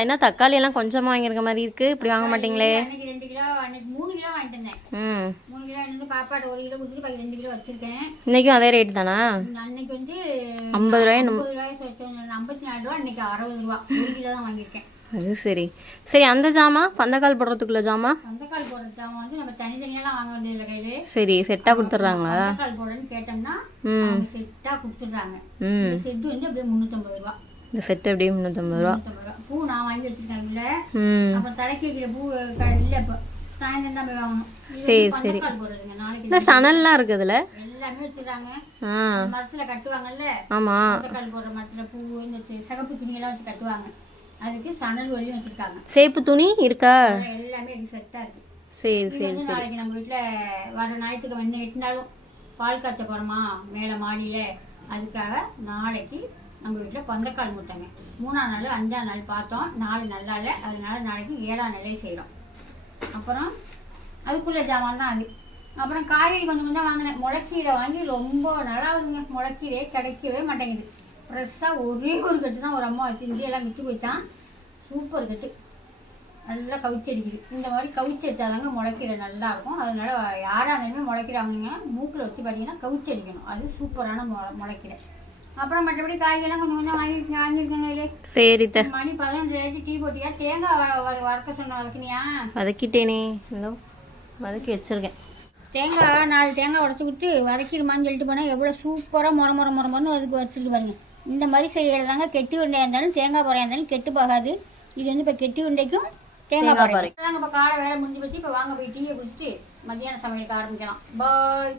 என்ன தக்காளி எல்லாம் கொஞ்சமா வாங்கியிருக்க மாதிரி இருக்கு. இப்படி வாங்க மாட்டீங்களே? ம். இன்னைக்கும் அதே ரேட் தானா? ஐம்பது ரூபாய் அது சரி. சரி அந்த ஜாமா? பந்தக்கால் போடுறதுக்குள்ள ஜாமா? சரி செட்டாக கொடுத்துட்றாங்களா? ம். செட்டு வந்து அப்படியே முந்நூற்றம்பது ரூபா. இந்த செட்டு எப்படியும் முந்நூற்றம்பது ரூபா. நான் வாங்கி வச்சிருக்கேன் இல்லை ம். அப்புறம் தலைக்கு வைக்கிற பூ இல்லை இப்போ சாயந்தரம் தான் போய் வாங்கணும். சரி, சரி. இந்த சணல்லாம் இருக்குதுல்ல எல்லாமே வச்சிருக்காங்க. மரத்துல கட்டுவாங்கல்ல? ஆமாம் பந்தக்கால் போடுற மரத்துல பூ இந்த சிகப்பு துணியெல்லாம் வச்சு கட்டுவாங்க. அதுக்கு சணல் வழியும் வச்சிருக்காங்க. சேப்பு துணி இருக்கா? எல்லாமே இது செட்டாக இருக்கு. சரி சரி நாளைக்கு நம்ம வீட்டில் வர ஞாயிற்றுக்கு வந்து எட்டுனாலும் பால் காய்ச்ச போகிறோமா மேலே மாடியில். அதுக்காக நாளைக்கு நம்ம வீட்டில் பந்தக்கால் முட்டைங்க. மூணாம் நாள் அஞ்சாம் நாள் பார்த்தோம். நாலு நல்லால அதனால நாளைக்கு ஏழாம் நாளே செய்கிறோம் அப்புறம் அதுக்குள்ள ஜாமான் தான் அது. அப்புறம் காய்கறி கொஞ்சம் கொஞ்சம் வாங்கினேன். முளைக்கீரை வாங்கி ரொம்ப நல்லா இருக்குங்க முளைக்கீரையே கிடைக்கவே மாட்டேங்குது. ஃப்ரெஷ்ஷாக ஒரே ஒரு கட்டு தான் ஒரு அம்மா வச்சு எல்லாம் மிச்சு போயிச்சான் சூப்பர் கட்டு. நல்லா கவிச்சு அடிக்குது. இந்த மாதிரி கவிச்சு முளைக்கீரை நல்லா இருக்கும் அதனால யாராக இருந்தாலுமே முளைக்கீரை வாங்கினீங்கன்னா மூக்கில் வச்சு பார்த்தீங்கன்னா கவிச்சு அடிக்கணும். அது சூப்பரான மொ முளைக்கீரை. அப்புறம் மற்றபடி காய்கறிலாம் கொஞ்சம் கொஞ்சம் வாங்கியிருக்கேன் வாங்கியிருக்கேங்க இல்லை சரி மணி பதினொன்று ரேட்டு டீ போட்டியா? தேங்காய் வ- வ- வறுக்க சொன்ன வதக்குனியா? வதக்கிட்டேனே. ஹலோ வதக்கி வச்சிருக்கேன். தேங்காய் நாலு தேங்காய் உடச்சி கொடுத்து வதக்கிடுமான்னு சொல்லிட்டு போனால் எவ்வளோ சூப்பராக முற முற முற முறன்னு அதுக்கு வச்சுருக்கு பாருங்க. இந்த மாதிரி செய்யறதாங்க கெட்டி உருண்டையாக இருந்தாலும் தேங்காய் பாறையாக இருந்தாலும் கெட்டு போகாது. இது வந்து இப்போ கெட்டி உருண்டைக்கும் தேங்காய் பாறை தாங்க இப்போ காலை வேலை முடிஞ்சு வச்சு இப்போ வாங்க போய் டீயை குடிச்சிட்டு மத்தியான சமையலுக்கு ஆரம்பிக்கலாம். பாய்